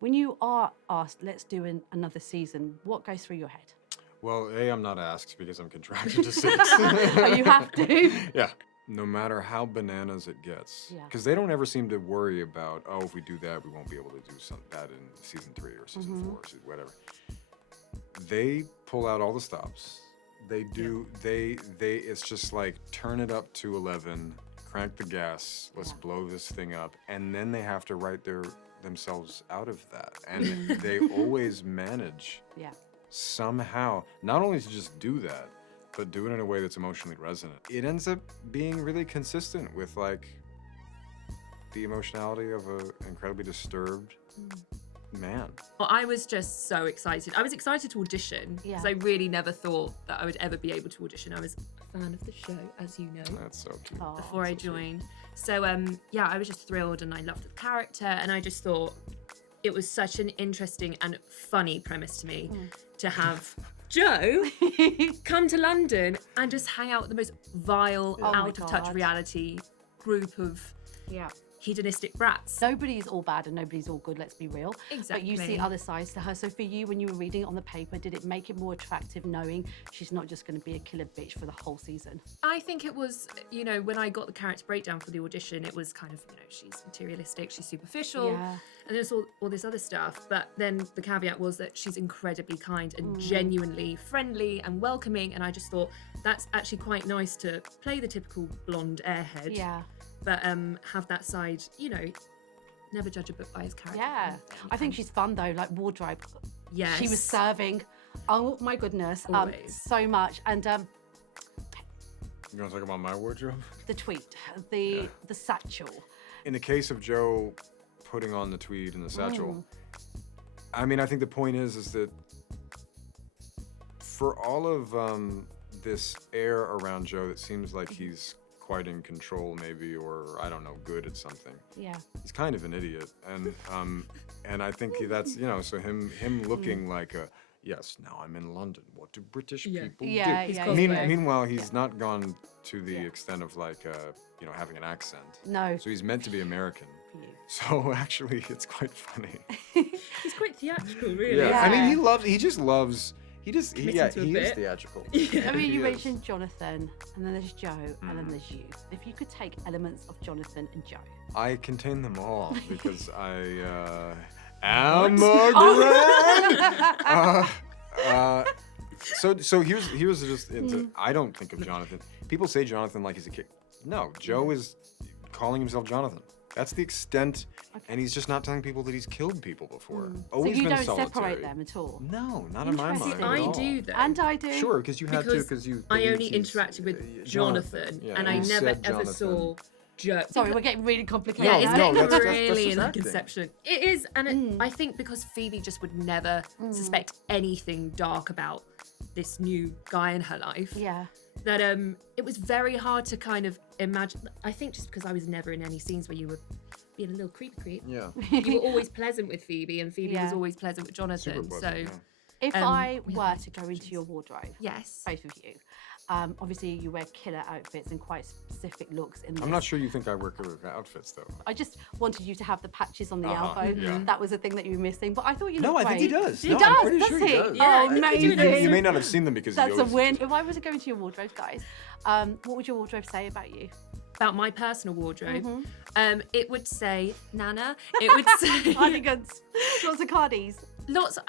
When you are asked, let's do another season, what goes through your head? Well, I'm not asked because I'm contracted to 6. Oh, you have to? Yeah. No matter how bananas it gets. Yeah. Because they don't ever seem to worry about, oh, if we do that, we won't be able to do that in season 3 or season 4 or whatever. They pull out all the stops. They do, it's just like, turn it up to 11, crank the gas, let's blow this thing up. And then they have to write themselves out of that. And they always manage somehow, not only to just do that, but do it in a way that's emotionally resonant. It ends up being really consistent with like the emotionality of an incredibly disturbed man. Well, I was just so excited. I was excited to audition because I really never thought that I would ever be able to audition. I was a fan of the show, as you know. That's so cute. Before I joined. So yeah, I was just thrilled and I loved the character and I just thought it was such an interesting and funny premise to me to have Joe come to London and just hang out with the most vile, out-of-touch reality group of hedonistic brats. Nobody's all bad and nobody's all good, let's be real. Exactly. But you see other sides to her. So for you, when you were reading it on the paper, did it make it more attractive knowing she's not just going to be a killer bitch for the whole season? I think it was, you know, when I got the character breakdown for the audition, it was kind of, you know, she's materialistic, she's superficial, and there's all this other stuff. But then the caveat was that she's incredibly kind and genuinely friendly and welcoming. And I just thought that's actually quite nice to play the typical blonde airhead. Yeah. But have that side, you know, never judge a book by its character. Yeah. I think she's fun though, like wardrobe. Yes. She was serving, oh my goodness, so much. And you want to talk about my wardrobe? the tweed, the satchel. In the case of Joe putting on the tweed and the satchel, I mean, I think the point is that for all of this air around Joe that seems like he's quite in control maybe, or I don't know, good at something. Yeah. He's kind of an idiot. And I think that's, you know, so him looking like a, yes, now I'm in London. What do British people do? Meanwhile, he's not gone to the extent of like, you know, having an accent. No. So he's meant to be American. So actually, it's quite funny. He's quite theatrical, really. Yeah. I mean, he is theatrical. I mean, you mentioned Jonathan, and then there's Joe, and then there's you. If you could take elements of Jonathan and Joe. I contain them all because I am a grand. So here's just I don't think of Jonathan. People say Jonathan like he's a kid. No, Joe is calling himself Jonathan. That's the extent, and he's just not telling people that he's killed people before. Always so you been don't solitary. separate them at all? No, not in my mind. I do though. And I do. Sure, because you had to, because you. I only interacted with Jonathan, and I never ever saw Joe. Sorry, we're getting really complicated. Yeah, it's getting that's really just in conception. It is, and I think because Phoebe just would never suspect anything dark about this new guy in her life. Yeah. That it was very hard to kind of imagine. I think just because I was never in any scenes where you were being a little creep. Yeah. You were always pleasant with Phoebe, and Phoebe was always pleasant with Jonathan. Super pleasant, so, if I were to go into your wardrobe, yes, both of you, obviously you wear killer outfits and quite specific looks in this. I'm not sure you think I wear killer outfits though. I just wanted you to have the patches on the elbow. Yeah. That was a thing that you were missing, but I thought you No, looked I think he great. does. He No, does, I'm pretty does sure he? he does. Oh, Yeah, amazing. You may not have seen them because That's he a always win. If I were to go into your wardrobe, guys, what would your wardrobe say about you? about my personal wardrobe, it would say Nana. It would say Cardigans, lots of cardies. lots of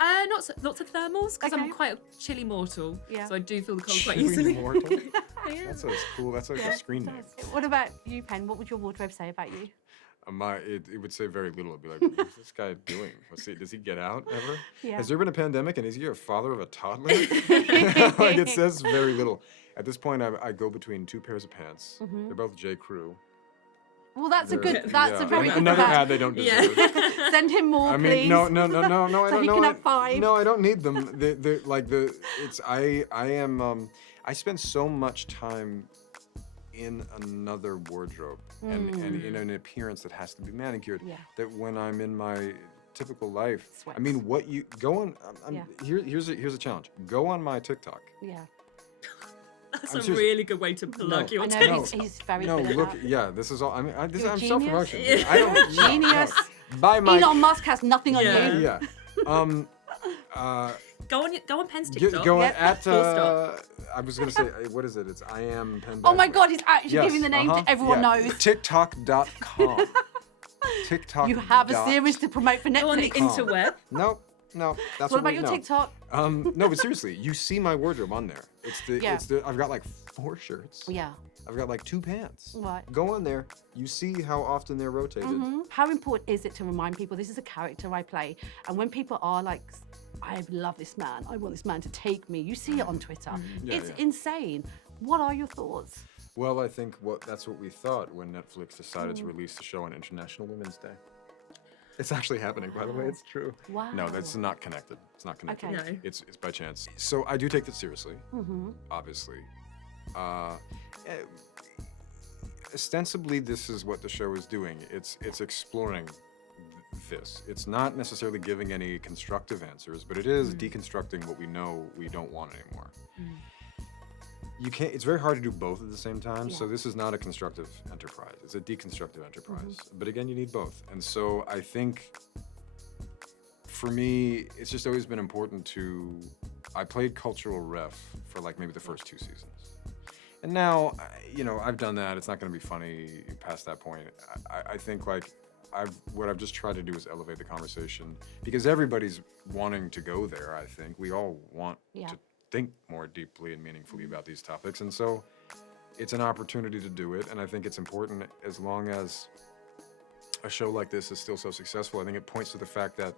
thermals because I'm quite a chilly mortal. Yeah. So I do feel the cold quite Chilly easily. mortal? Yeah. That's cool. That's like a screen name. What about you, Penn? What would your wardrobe say about you? It would say very little. It'd be like, what's this guy doing? Does he get out ever? Yeah. Has there been a pandemic and is he a father of a toddler? Like it says very little. At this point, I go between two pairs of pants. They're both J. Crew. Well, that's a very good another fact. ad they don't deserve. Send him more, I mean, please. no. So I don't he know. can have 5. No, I don't need them. I spend so much time in another wardrobe and in an appearance that has to be manicured that when I'm in my typical life, Sweats. I mean, what you go on. Here's a challenge. Go on my TikTok. Yeah. That's I'm a serious. really good way to plug your I know, taste. he's very No, good at look, that. yeah, this is all. I mean, I'm You're a self-promotion. genius. I don't Genius. Bye, Mike. Elon Musk has nothing on Yeah. you. Yeah. Go on Penn's Get TikTok. going Yep. at. Full stop. I was gonna say, what is it? It's I am Penn. Oh my Badgley. God, he's actually Yes, giving the name to everyone yeah. knows. TikTok.com. TikTok. You have a series to promote for Go on the Netflix. interweb. No. That's What about we your know. TikTok? No, but seriously, you see my wardrobe on there. Yeah. I've got like 4 shirts. Yeah. I've got like 2 pants. Right. Go on there. You see how often they're rotated. How important is it to remind people this is a character I play? And when people are like, I love this man, I want this man to take me, you see it on Twitter. Yeah, It's yeah. insane. What are your thoughts? Well, I think that's what we thought when Netflix decided to release the show on International Women's Day. It's actually happening, by the way. It's true. Wow. No, that's not connected. It's not connected. Okay. No. It's by chance. So I do take that seriously, obviously. Ostensibly, this is what the show is doing. It's exploring this. It's not necessarily giving any constructive answers, but it is deconstructing what we know we don't want anymore. You can't. It's very hard to do both at the same time. So Yeah. this is not a constructive enterprise. It's a deconstructive enterprise. But again, you need both. And so I think, for me, it's just always been important to. I played cultural ref for like maybe the first 2 seasons, and now, I've done that. It's not going to be funny past that point. I think like what I've just tried to do is elevate the conversation because everybody's wanting to go there. I think we all want Yeah. to think more deeply and meaningfully about these topics, and so it's an opportunity to do it. And I think it's important as long as a show like this is still so successful. I think it points to the fact that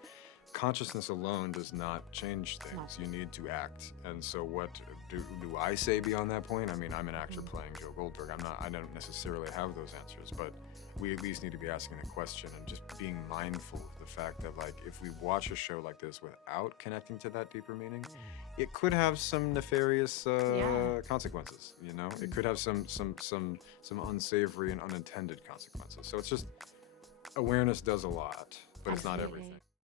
consciousness alone does not change things. You need to act. And so what do I say beyond that point? I mean, I'm an actor playing Joe Goldberg. I don't necessarily have those answers, but we at least need to be asking the question and just being mindful of the fact that, like, if we watch a show like this without connecting to that deeper meaning, it could have some nefarious consequences. It could have some unsavory and unintended consequences. So it's just awareness does a lot, but it's not Absolutely. everything.